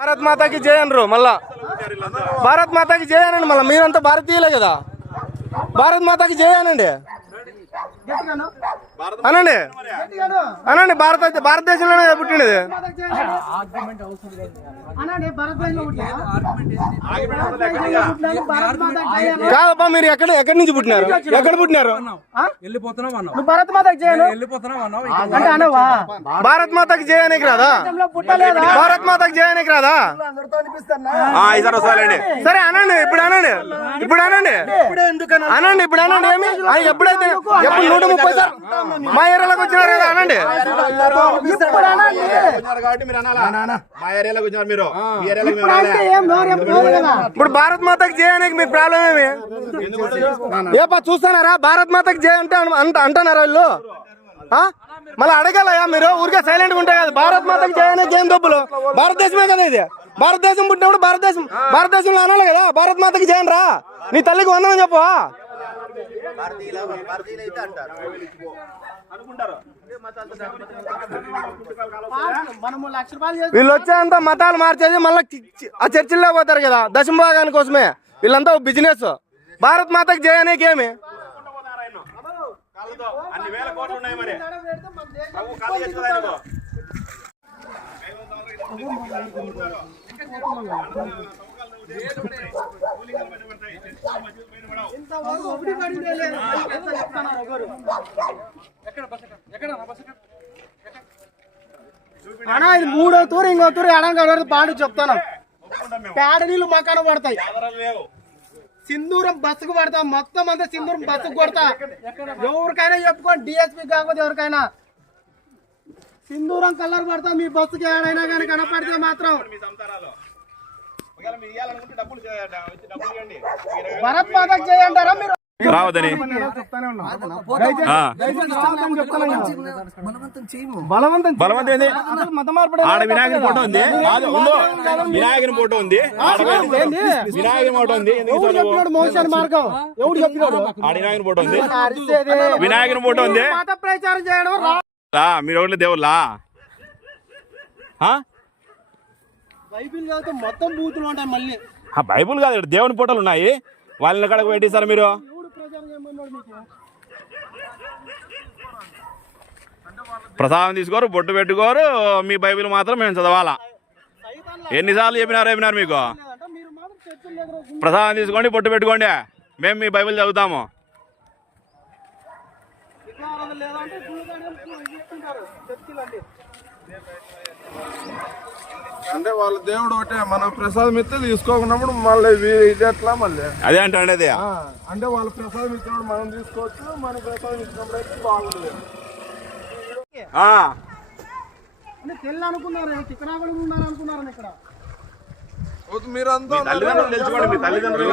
భారత్ మాతాకి జయ అనరు మళ్ళా. భారత్ మాతాకి జయ అనండి మళ్ళీ. మీరంతా భారతీయులే కదా. భారత్ మాతాకి జయ అనండి. అనండి. అనండి భారత భారతదేశంలోనే పుట్టినది. కాదబ్బా మీరు ఎక్కడ ఎక్కడి నుంచి పుట్టినారు? ఎక్కడ పుట్టినారు? భారత్ మాతకి భారత్ మాతాకి అనేకి రాదా? భారత్ మాతాకి అనేకి రాదా? సరే అనండి ఇప్పుడు అనండి. ఇప్పుడు అనండి. అనండి ఇప్పుడు అనండి ఏమి? ఎప్పుడైతే ఎప్పుడు నూట ముప్పై సార్ మా ఏరియాలోకి వచ్చినారు కదా అనండి ఇప్పుడు భారత్ మాతకి జై అనేకి మీ ప్రాబ్లం ఏమి ఏ పా చూస్తున్నారా భారత్ మాతకి జై అంటే అంట అంటున్నారా వీళ్ళు ఆ? మళ్ళీ అడగాలయా మీరు ఊరికే సైలెంట్గా ఉంటాయి కదా భారత్ మాతకి జై అనేది ఏం డబ్బులు భారతదేశమే కదా ఇది భారతదేశం పుట్టినప్పుడు భారతదేశం భారతదేశంలో అనాలి కదా భారత్ మాతకి జై రా నీ తల్లికి వందనం మనము లక్ష రూపాయలు చేసి వీళ్ళు వచ్చేంత మతాలు మార్చేది మళ్ళీ ఆ చర్చిల్లో పోతారు కదా దశంభాగాని కోసమే. వీళ్ళంతా బిజినెస్. భారత్ మాతకి కళ్ళతో అన్ని వేల కోట్లు ఉన్నాయి మరి. ప్రభు అన్నా ఇది మూడో తూరు ఇంకో తూరు ఎడంగా పడితే చెప్తాను. పేడ నీళ్ళు మకాన పడతాయి. సింధూరం బస్సుకు పడతా మొత్తం అంతా సింధూరం బస్సుకు కొడతా. ఎవరికైనా చెప్పుకోండి డిఎస్పీ కాకపోతే ఎవరికైనా. సింధూరం కలర్ పడతా మీ బస్సుకి ఏడైనా కానీ కనపడితే మాత్రం. భరత్ మాతకు చేయంటారా మీరు? రావద్దని. ఆడ వినాయకుని ఫోటో ఉంది. వినాయకుని ఫోటో ఉంది. వినాయకుని ఫోటో ఉంది. మార్గం. ఎవడు చెప్పినాడు? ఆడ వినాయకుని ఫోటో ఉంది. వినాయకుని ఫోటో ఉంది. ప్రచారం చేయడం మీరు ఎవరు దేవుళ్ళా? బైబిల్ చదివితే మొత్తం బూతులు ఉంటాయి మళ్ళీ. ఆ బైబుల్ కాదు ఇక్కడ దేవుని ఫోటోలు ఉన్నాయి. వాళ్ళని కడకు పెట్టేశారు మీరు? ప్రసాదం తీసుకోరు బొట్టు పెట్టుకోరు మీ బైబిల్ మాత్రం మేము చదవాలా. ఎన్నిసార్లు చెప్పినారు చెప్పినారు మీకు? ప్రసాదం తీసుకోండి బొట్టు పెట్టుకోండి. మేము మీ బైబిల్ చదువుతాము. అంటే అంటే వాళ్ళ దేవుడు ఒకటే మన ప్రసాదం ఇస్తే తీసుకోకున్నప్పుడు మళ్ళీ ఇది ఎట్లా మళ్ళీ? అదే అంటే అనేది ఆ, అంటే వాళ్ళ ప్రసాదం ఇచ్చినప్పుడు మనం తీసుకోవచ్చు మన ప్రసాదం ఇచ్చినప్పుడు అయితే బాగుంటుంది. అంటే తెల్ల అనుకున్నారు తిక్కనాబడి ఉన్నారు అనుకున్నారు ఇక్కడ? మీరంతా తల్లిదండ్రులు తెలుసుకోండి మీ తల్లిదండ్రులు